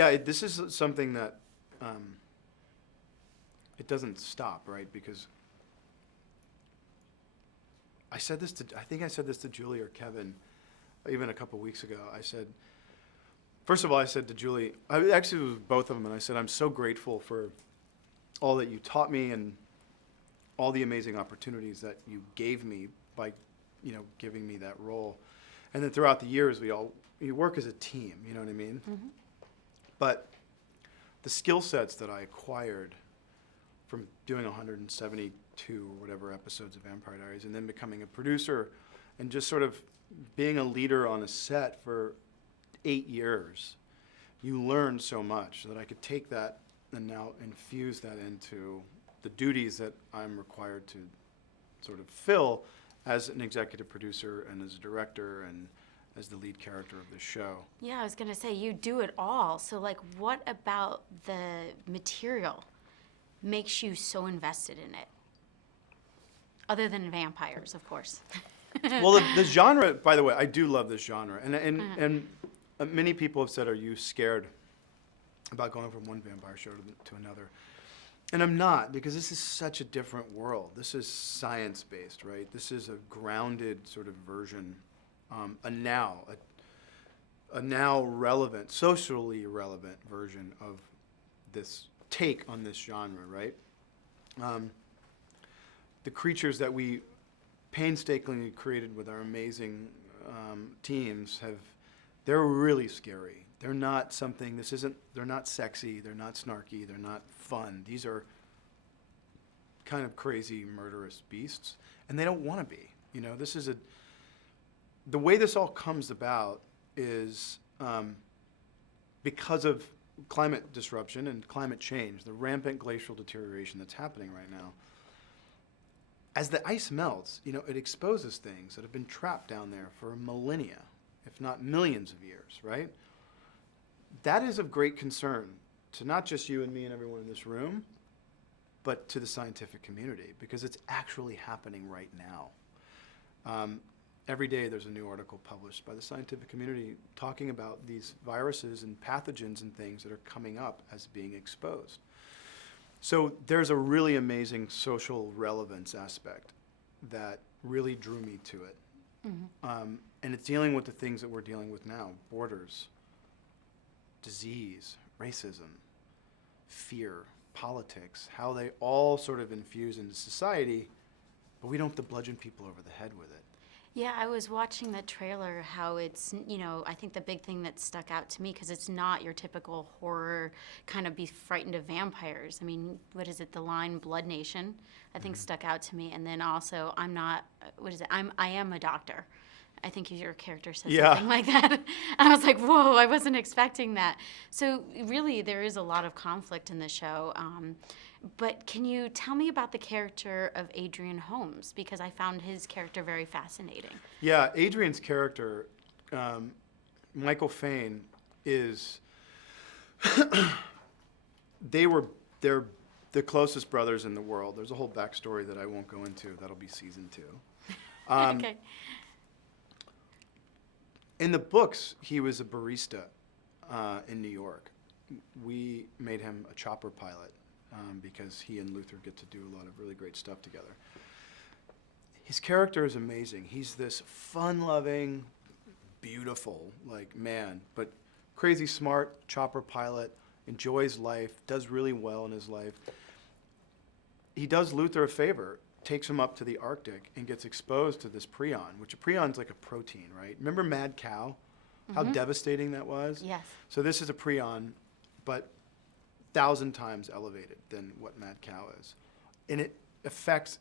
Yeah, this is something that it doesn't stop, right? Because I think I said this to Julie or Kevin even a couple weeks ago. I said, first of all, I said to Julie, actually it was both of them, and I said, I'm so grateful for all that you taught me and all the amazing opportunities that you gave me by, giving me that role. And then throughout the years, we work as a team, you know what I mean? Mm-hmm. But the skill sets that I acquired from doing 172 or whatever episodes of Vampire Diaries and then becoming a producer and just sort of being a leader on a set for 8 years, you learn so much that I could take that and now infuse that into the duties that I'm required to sort of fill as an executive producer and as a director and as the lead character of the show. Yeah, I was going to say, you do it all. So, what about the material makes you so invested in it? Other than vampires, of course. Well, the genre, by the way, I do love this genre. And many people have said, are you scared about going from one vampire show to another? And I'm not, because this is such a different world. This is science-based, right? This is a grounded sort of version, a now relevant, socially relevant version of this take on this genre, right? The creatures that we painstakingly created with our amazing teams they're really scary. They're not they're not sexy, they're not snarky, they're not fun. These are kind of crazy, murderous beasts, and they don't want to be. The way this all comes about is because of climate disruption and climate change, the rampant glacial deterioration that's happening right now. As the ice melts, it exposes things that have been trapped down there for millennia, if not millions of years, right? That is of great concern to not just you and me and everyone in this room, but to the scientific community, because it's actually happening right now. Every day there's a new article published by the scientific community talking about these viruses and pathogens and things that are coming up as being exposed. So there's a really amazing social relevance aspect that really drew me to it. Mm-hmm. And it's dealing with the things that we're dealing with now: borders, disease, racism, fear, politics, how they all sort of infuse into society, but we don't have to bludgeon people over the head with it. Yeah, I was watching the trailer, how it's, I think the big thing that stuck out to me, because it's not your typical horror kind of be frightened of vampires. I mean, what is it, the line Blood Nation, I think stuck out to me. And then also, I am a doctor. I think your character says something like that. I was like, whoa, I wasn't expecting that. So really, there is a lot of conflict in the show. But can you tell me about the character of Adrian Holmes? Because I found his character very fascinating. Yeah, Adrian's character, Michael Fain, is... they're the closest brothers in the world. There's a whole backstory that I won't go into. That'll be season 2. Okay. In the books, he was a barista in New York. We made him a chopper pilot because he and Luther get to do a lot of really great stuff together. His character is amazing. He's this fun-loving, beautiful man, but crazy smart chopper pilot, enjoys life, does really well in his life. He does Luther a favor, takes him up to the Arctic and gets exposed to this prion, which a prion's like a protein, right? Remember Mad Cow? How devastating that was? Yes. So this is a prion, but 1,000 times elevated than what Mad Cow is. And it affects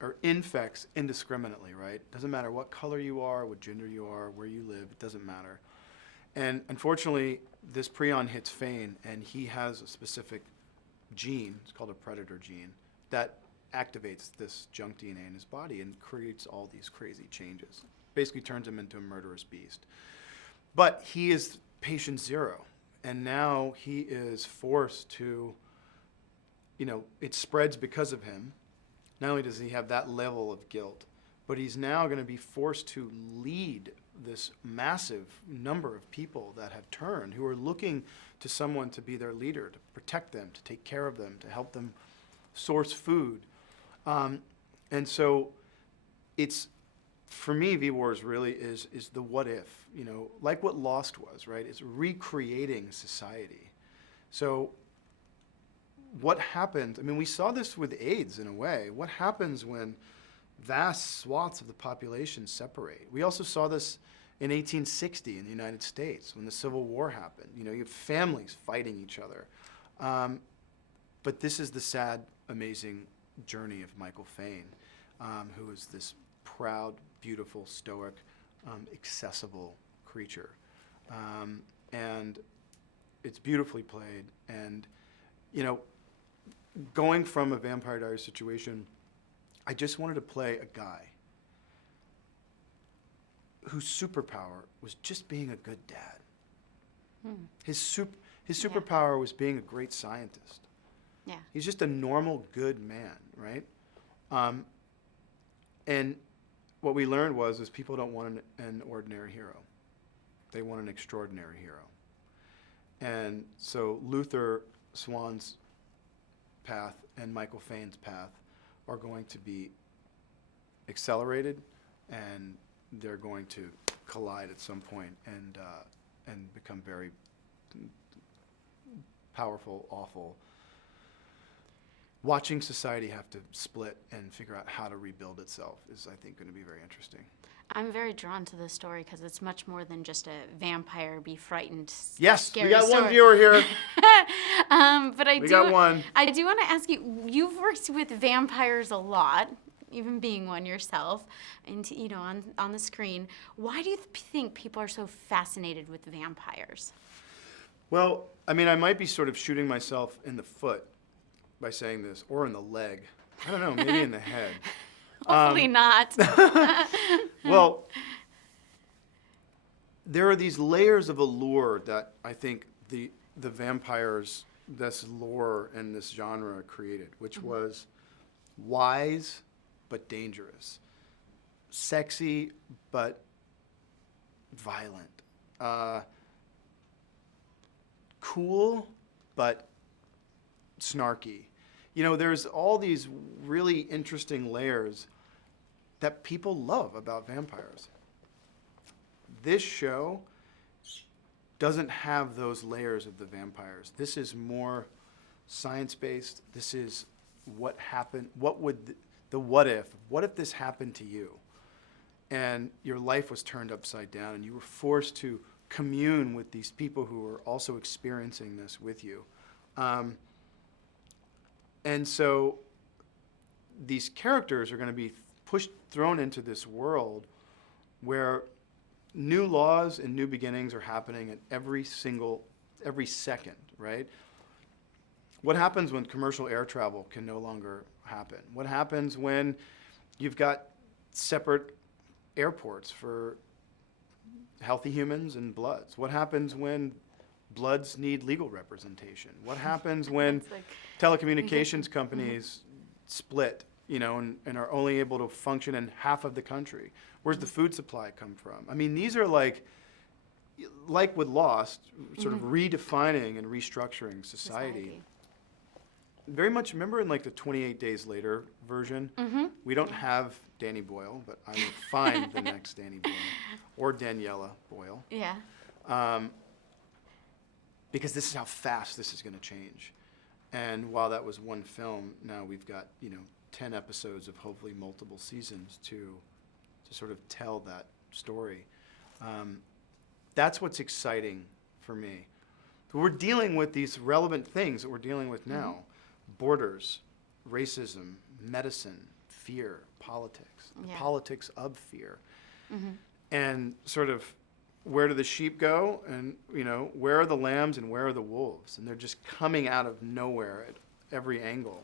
or infects indiscriminately, right? Doesn't matter what color you are, what gender you are, where you live, it doesn't matter. And unfortunately, this prion hits Fain, and he has a specific gene, it's called a predator gene, that activates this junk DNA in his body and creates all these crazy changes. Basically turns him into a murderous beast. But he is patient zero, and now he is forced to, it spreads because of him. Not only does he have that level of guilt, but he's now going to be forced to lead this massive number of people that have turned, who are looking to someone to be their leader, to protect them, to take care of them, to help them source food. And so it's, for me, V-Wars really is the what if, like what Lost was, right? It's recreating society. So what happens, I mean, we saw this with AIDS in a way. What happens when vast swaths of the population separate? We also saw this in 1860 in the United States when the Civil War happened. You have families fighting each other. But this is the sad, amazing journey of Michael Fain, who is this proud, beautiful, stoic, accessible creature. And it's beautifully played. And, going from a Vampire Diaries situation, I just wanted to play a guy whose superpower was just being a good dad. His superpower was being a great scientist. Yeah. He's just a normal, good man, right? And what we learned was people don't want an ordinary hero. They want an extraordinary hero. And so Luther Swan's path and Michael Fain's path are going to be accelerated, and they're going to collide at some point and become very powerful, awful. Watching society have to split and figure out how to rebuild itself is, I think, going to be very interesting. I'm very drawn to this story because it's much more than just a vampire be frightened. Yes, scary we got story. one viewer here. But I got one. I do want to ask you. You've worked with vampires a lot, even being one yourself, and on the screen. Why do you think people are so fascinated with vampires? Well, I mean, I might be sort of shooting myself in the foot by saying this, or in the leg. I don't know, maybe in the head. Hopefully not. Well, there are these layers of allure that I think the vampires, this lore and this genre created, which was wise but dangerous, sexy but violent, cool but snarky. There's all these really interesting layers that people love about vampires. This show doesn't have those layers of the vampires. This is more science-based. This is what happened. What would the what if this happened to you? And your life was turned upside down and you were forced to commune with these people who were also experiencing this with you. And so these characters are going to be thrown into this world where new laws and new beginnings are happening at every second, right? What happens when commercial air travel can no longer happen? What happens when you've got separate airports for healthy humans and bloods? What happens when bloods need legal representation? What happens when telecommunications companies split, and are only able to function in half of the country? Where's the food supply come from? I mean, these are like with Lost, sort of redefining and restructuring society. Very much, remember in like the 28 Days Later version, we don't have Danny Boyle, but I will find the next Danny Boyle, or Daniela Boyle. Yeah. Because this is how fast this is going to change. And while that was one film, now we've got 10 episodes of hopefully multiple seasons to sort of tell that story. That's what's exciting for me. We're dealing with these relevant things that we're dealing with now: borders, racism, medicine, fear, politics, the politics of fear, and sort of where do the sheep go, and where are the lambs and where are the wolves? And they're just coming out of nowhere at every angle.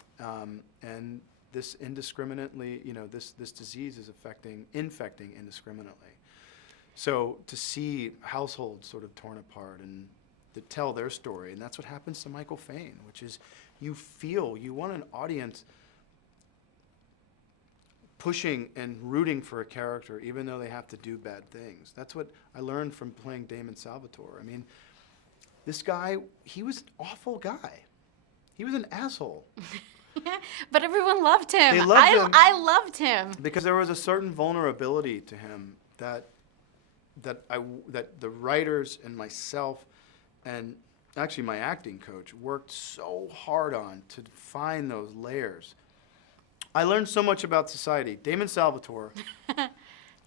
And this indiscriminately, this disease is infecting indiscriminately. So to see households sort of torn apart and to tell their story, and that's what happens to Michael Fain, which is you want an audience pushing and rooting for a character even though they have to do bad things. That's what I learned from playing Damon Salvatore. I mean, this guy, he was an awful guy. He was an asshole. But everyone loved him. They loved him. I loved him. Because there was a certain vulnerability to him that the writers and myself and actually my acting coach worked so hard on to find those layers. I learned so much about society. Damon Salvatore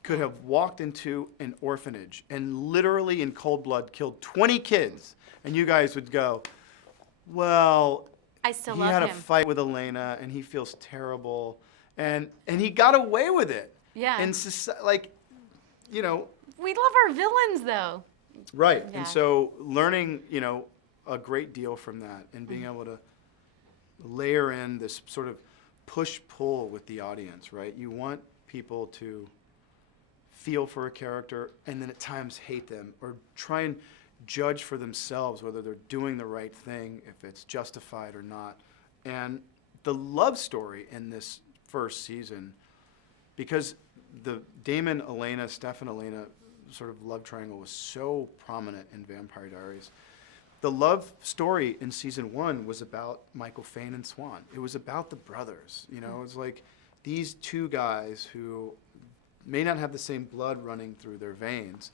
could have walked into an orphanage and literally in cold blood killed 20 kids, and you guys would go, well, I still he love had a him. fight with Elena and he feels terrible, and he got away with it. Yeah. And like, you know. We love our villains, though. Right. Yeah. And so learning, you know, a great deal from that and being able to layer in this sort of push-pull with the audience, right? You want people to feel for a character and then at times hate them or try and judge for themselves whether they're doing the right thing, if it's justified or not. And the love story in this first season, because the Damon, Elena, Stefan, Elena sort of love triangle was so prominent in Vampire Diaries. The love story in season 1 was about Michael Fain and Swan. It was about the brothers. You know, it's like these two guys who may not have the same blood running through their veins,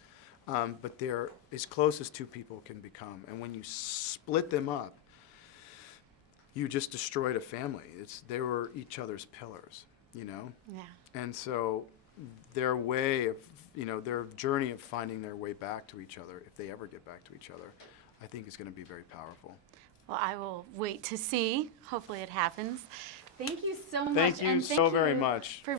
but they're as close as two people can become. And when you split them up, you just destroyed a family. They were each other's pillars, you know? Yeah. And so their way of, you know, their journey of finding their way back to each other, if they ever get back to each other, I think is going to be very powerful. Well, I will wait to see. Hopefully it happens. Thank you so much. Thank you and so very much. for